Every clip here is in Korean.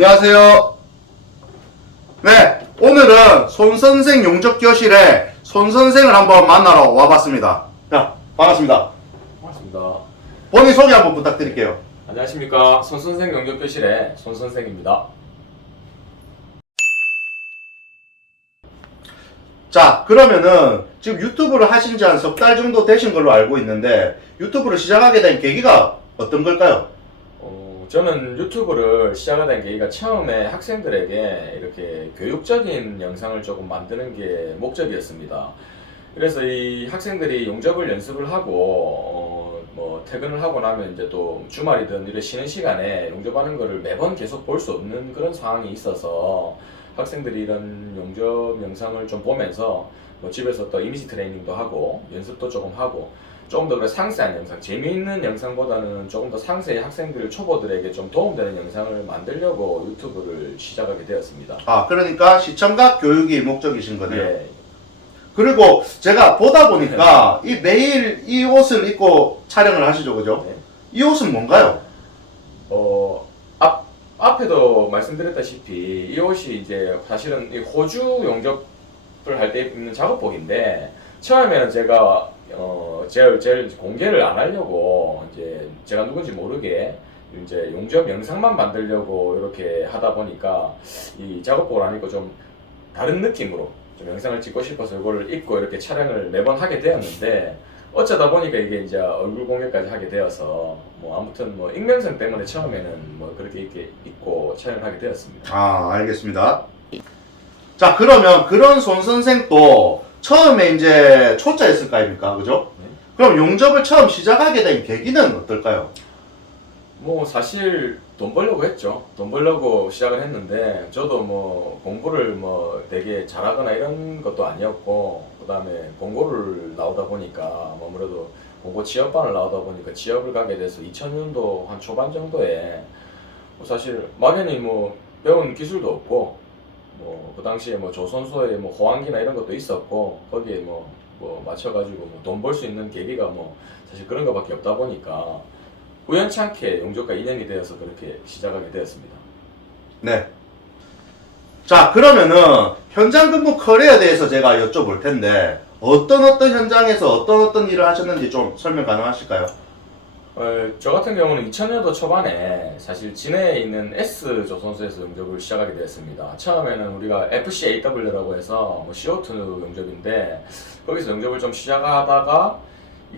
안녕하세요. 네, 오늘은 손선생 용접교실에 손선생을 한번 만나러 와봤습니다. 자, 반갑습니다. 반갑습니다. 본인 소개 한번 부탁드릴게요. 안녕하십니까. 손선생 영접교실의 손선생입니다. 자, 그러면은 지금 유튜브를 하신 지 한 석 달 정도 되신 걸로 알고 있는데 유튜브를 시작하게 된 계기가 어떤 걸까요? 저는 유튜브를 시작하게 된 계기가 처음에 학생들에게 이렇게 교육적인 영상을 조금 만드는 게 목적이었습니다. 그래서 이 학생들이 용접을 연습을 하고 뭐 퇴근을 하고 나면 이제 또 주말이든 이런 쉬는 시간에 용접하는 거를 매번 계속 볼 수 없는 그런 상황이 있어서 학생들이 이런 용접 영상을 좀 보면서 뭐 집에서 또 이미지 트레이닝도 하고 연습도 조금 하고 조금 더 상세한 영상, 재미있는 영상보다는 조금 더 상세히 학생들, 초보들에게 좀 도움되는 영상을 만들려고 유튜브를 시작하게 되었습니다. 아, 그러니까 시청각 교육이 목적이신 거네요. 예. 그리고 제가 보다 보니까 이 매일 이 옷을 입고 촬영을 하시죠, 그죠? 네. 이 옷은 뭔가요? 앞에도 말씀드렸다시피 이 옷이 이제 사실은 이 호주 용접을 할 때 입는 작업복인데 처음에는 제가 제일 공개를 안 하려고 이제 제가 누군지 모르게 이제 용접 영상만 만들려고 이렇게 하다 보니까 이 작업복을 안 입고 좀 다른 느낌으로 좀 영상을 찍고 싶어서 이걸 입고 이렇게 촬영을 매번 하게 되었는데 어쩌다 보니까 이게 이제 얼굴 공개까지 하게 되어서 뭐 아무튼 뭐 익명성 때문에 처음에는 뭐 그렇게 이렇게 입고 촬영을 하게 되었습니다. 아, 알겠습니다. 자, 그러면 그런 손 선생도 처음에 이제 초짜였을 거 아닙니까? 그죠? 네. 그럼 용접을 처음 시작하게 된 계기는 어떨까요? 뭐 사실 돈 벌려고 했죠. 돈 벌려고 시작을 했는데 저도 뭐 공부를 뭐 되게 잘하거나 이런 것도 아니었고 그다음에 공고를 나오다 보니까 뭐 아무래도 공고 취업반을 나오다 보니까 취업을 가게 돼서 2000년도 한 초반 정도에 뭐 사실 막연히 뭐 배운 기술도 없고 뭐 그 당시에 뭐 조선소에 뭐 호황기나 이런 것도 있었고 거기에 뭐 맞춰가지고 돈 벌 수 있는 계기가 뭐 사실 그런 거밖에 없다 보니까 우연찮게 용접과 인연이 되어서 그렇게 시작하게 되었습니다. 네. 자, 그러면은 현장 근무 커리어에 대해서 제가 여쭤볼 텐데 어떤 현장에서 어떤 일을 하셨는지 좀 설명 가능하실까요? 저 같은 경우는 2000년도 초반에 사실 진해에 있는 S조선소에서 용접을 시작하게 되었습니다. 처음에는 우리가 FCAW라고 해서 뭐 CO2 용접인데 거기서 용접을 좀 시작하다가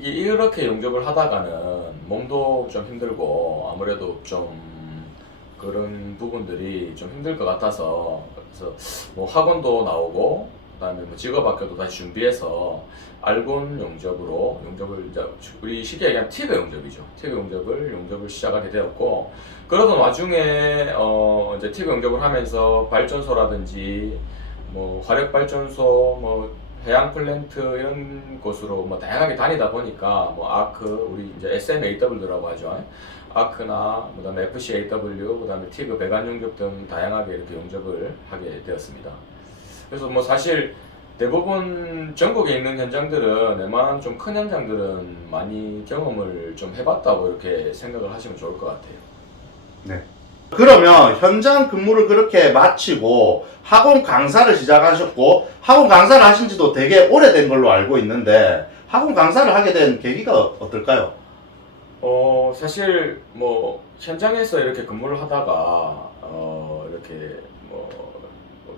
이게 이렇게 용접을 하다가는 몸도 좀 힘들고 아무래도 좀 그런 부분들이 좀 힘들 것 같아서 그래서 뭐 학원도 나오고 그다음에 뭐 직업학교도 다시 준비해서 알곤 용접을 이제 우리 쉽게 얘기하면 티그 용접이죠. 티그 용접을 시작하게 되었고 그러던 와중에 이제 티그 용접을 하면서 발전소라든지 뭐 화력 발전소 뭐 해양 플랜트 이런 곳으로 뭐 다양하게 다니다 보니까 뭐 아크 우리 이제 SMAW라고 하죠. 아크나 그다음에 FCAW 그다음에 티그 배관 용접 등 다양하게 이렇게 용접을 하게 되었습니다. 그래서 뭐 사실 대부분 전국에 있는 현장들은 웬만한 좀 큰 현장들은 많이 경험을 좀 해봤다고 이렇게 생각을 하시면 좋을 것 같아요. 네. 그러면 현장 근무를 그렇게 마치고 학원 강사를 시작하셨고 학원 강사를 하신 지도 되게 오래된 걸로 알고 있는데 학원 강사를 하게 된 계기가 어떨까요? 사실 뭐 현장에서 이렇게 근무를 하다가 이렇게 뭐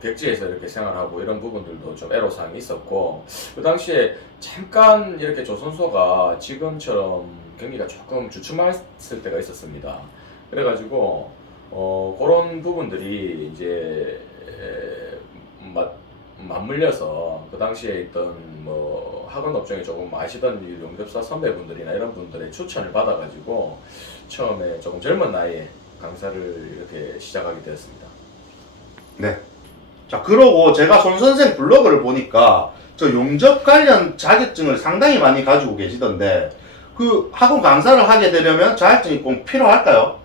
백지에서 이렇게 생활하고 이런 부분들도 좀 애로사항이 있었고 그 당시에 잠깐 이렇게 조선소가 지금처럼 경기가 조금 주춤했을 때가 있었습니다. 그래가지고 그런 부분들이 이제 맞물려서 그 당시에 있던 뭐 학원 업종에 조금 아시던 이 용접사 선배분들이나 이런 분들의 추천을 받아가지고 처음에 조금 젊은 나이에 강사를 이렇게 시작하게 되었습니다. 네. 자, 그러고 제가 손 선생 블로그를 보니까 저 용접 관련 자격증을 상당히 많이 가지고 계시던데 그 학원 강사를 하게 되려면 자격증이 꼭 필요할까요?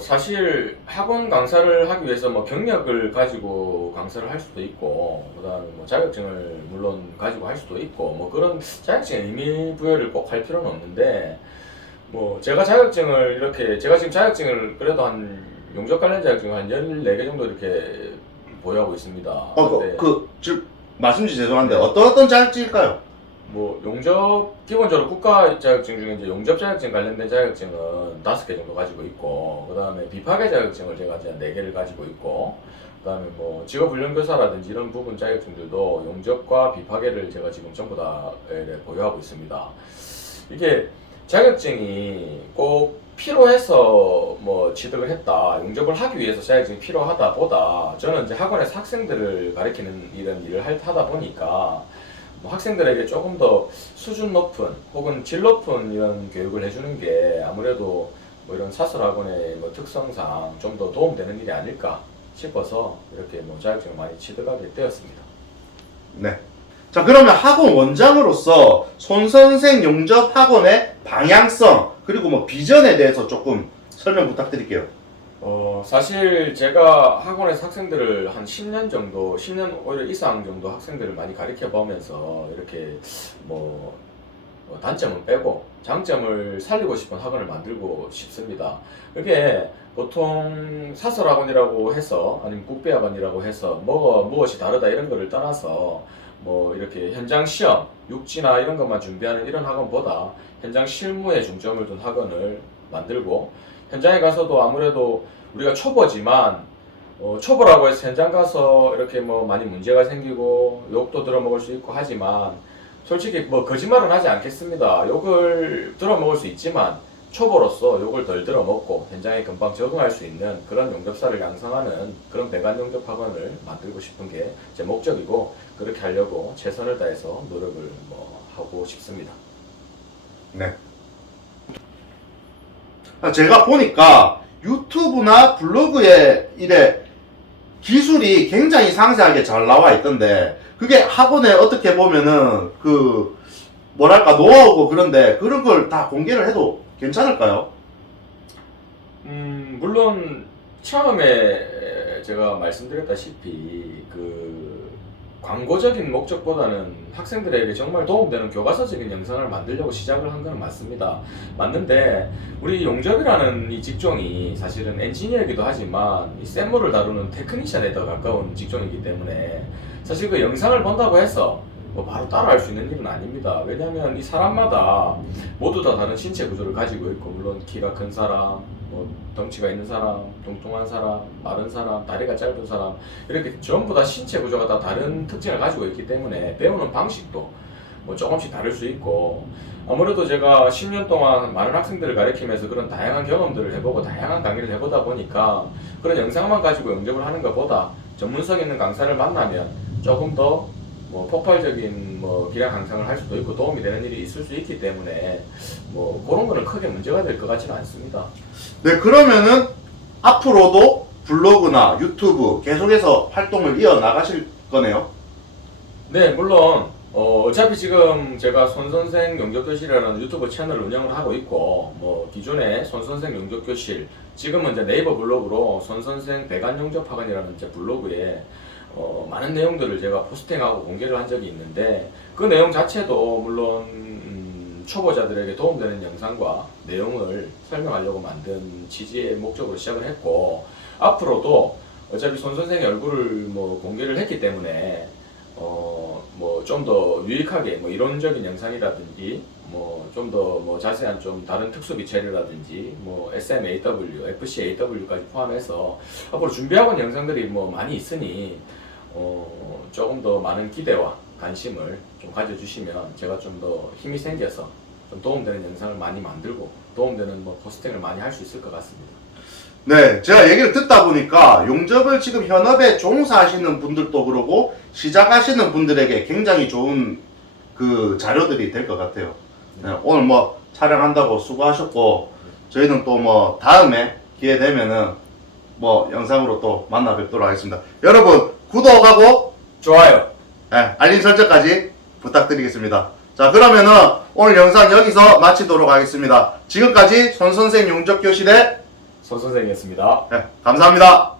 사실 학원 강사를 하기 위해서 뭐 경력을 가지고 강사를 할 수도 있고, 그다음에 뭐 자격증을 물론 가지고 할 수도 있고, 뭐 그런 자격증의 의미 부여를 꼭 할 필요는 없는데, 뭐 제가 지금 자격증을 그래도 한 용접 관련 자격증 한 14개 정도 이렇게 보유하고 있습니다. 근데 말씀 주셔서 죄송한데 어떤 자격증일까요? 뭐 용접 기본적으로 국가 자격증 중에 이제 용접 자격증 관련된 자격증은 5개 정도 가지고 있고, 그다음에 비파괴 자격증을 제가 이제 4개를 가지고 있고, 그다음에 뭐 직업훈련교사라든지 이런 부분 자격증들도 용접과 비파괴를 제가 지금 전부 다 보유하고 있습니다. 이게 자격증이 꼭 필요해서 뭐 취득을 했다, 용접을 하기 위해서 자격증이 필요하다 보다, 저는 이제 학원에서 학생들을 가르치는 이런 일을 하다 보니까 뭐 학생들에게 조금 더 수준 높은 혹은 질 높은 이런 교육을 해주는 게 아무래도 뭐 이런 사설학원의 뭐 특성상 좀 더 도움되는 일이 아닐까 싶어서 이렇게 뭐 자격증을 많이 취득하게 되었습니다. 네. 자, 그러면 학원 원장으로서 손선생 용접 학원의 방향성 그리고 뭐 비전에 대해서 조금 설명 부탁드릴게요. 사실 제가 학원에서 학생들을 한 10년 정도, 10년 오히려 이상 정도 학생들을 많이 가르쳐 보면서 이렇게 뭐 단점은 빼고 장점을 살리고 싶은 학원을 만들고 싶습니다. 그게 보통 사설학원이라고 해서 아니면 국배학원이라고 해서 무엇이 다르다 이런 거를 떠나서 뭐 이렇게 현장 시험, 육지나 이런 것만 준비하는 이런 학원보다 현장 실무에 중점을 둔 학원을 만들고, 현장에 가서도 아무래도 우리가 초보지만 초보라고 해서 현장 가서 이렇게 뭐 많이 문제가 생기고 욕도 들어먹을 수 있고 하지만 솔직히 뭐 거짓말은 하지 않겠습니다. 욕을 들어먹을 수 있지만 초보로서 욕을 덜 들어먹고 현장에 금방 적응할 수 있는 그런 용접사를 양성하는 그런 배관 용접 학원을 만들고 싶은 게 제 목적이고, 그렇게 하려고 최선을 다해서 노력을 뭐 하고 싶습니다. 네. 제가 보니까 유튜브나 블로그에 이래 기술이 굉장히 상세하게 잘 나와 있던데, 그게 학원에 어떻게 보면은 뭐랄까 노하우고 그런데 그런 걸 다 공개를 해도 괜찮을까요? 물론 처음에 제가 말씀드렸다시피 광고적인 목적보다는 학생들에게 정말 도움되는 교과서적인 영상을 만들려고 시작을 한 건 맞습니다. 맞는데 우리 용접이라는 이 직종이 사실은 엔지니어이기도 하지만 이 샘물을 다루는 테크니션에 더 가까운 직종이기 때문에 사실 그 영상을 본다고 해서 뭐 바로 따라할 수 있는 일은 아닙니다. 왜냐하면 이 사람마다 모두 다 다른 신체 구조를 가지고 있고, 물론 키가 큰 사람, 뭐 덩치가 있는 사람, 뚱뚱한 사람, 마른 사람, 다리가 짧은 사람, 이렇게 전부 다 신체 구조가 다 다른 특징을 가지고 있기 때문에 배우는 방식도 뭐 조금씩 다를 수 있고, 아무래도 제가 10년 동안 많은 학생들을 가르치면서 그런 다양한 경험들을 해보고 다양한 강의를 해보다 보니까 그런 영상만 가지고 영접을 하는 것보다 전문성 있는 강사를 만나면 조금 더 뭐 폭발적인 뭐 기량 강상을 할 수도 있고 도움이 되는 일이 있을 수 있기 때문에 뭐 그런 거는 크게 문제가 될 것 같지는 않습니다. 네, 그러면은 앞으로도 블로그나 유튜브 계속해서 활동을 이어나가실 거네요? 네, 물론 어차피 지금 제가 손선생 용접교실이라는 유튜브 채널을 운영을 하고 있고, 뭐 기존에 손선생 용접교실, 지금은 이제 네이버 블로그로 손선생 배관용접학원이라는 이제 블로그에 많은 내용들을 제가 포스팅하고 공개를 한 적이 있는데, 그 내용 자체도 물론 초보자들에게 도움되는 영상과 내용을 설명하려고 만든 취지의 목적으로 시작을 했고, 앞으로도 어차피 손 선생의 얼굴을 뭐 공개를 했기 때문에 뭐 좀 더 유익하게 뭐 이론적인 영상이라든지 뭐 좀 더 뭐 자세한 좀 다른 특수비 처리라든지 뭐 SMAW, FCAW까지 포함해서 앞으로 준비하고 있는 영상들이 뭐 많이 있으니 조금 더 많은 기대와 관심을 좀 가져주시면 제가 좀 더 힘이 생겨서 좀 도움되는 영상을 많이 만들고 도움되는 뭐 포스팅을 많이 할 수 있을 것 같습니다. 네, 제가 얘기를 듣다 보니까 용접을 지금 현업에 종사하시는 분들도 그러고 시작하시는 분들에게 굉장히 좋은 자료들이 될 것 같아요. 네, 오늘 뭐 촬영한다고 수고하셨고, 저희는 또 뭐 다음에 기회 되면은 뭐 영상으로 또 만나 뵙도록 하겠습니다. 여러분 구독하고 좋아요. 네, 알림 설정까지 부탁드리겠습니다. 자, 그러면은 오늘 영상 여기서 마치도록 하겠습니다. 지금까지 손선생 용접교실의 손 선생이었습니다. 네, 감사합니다.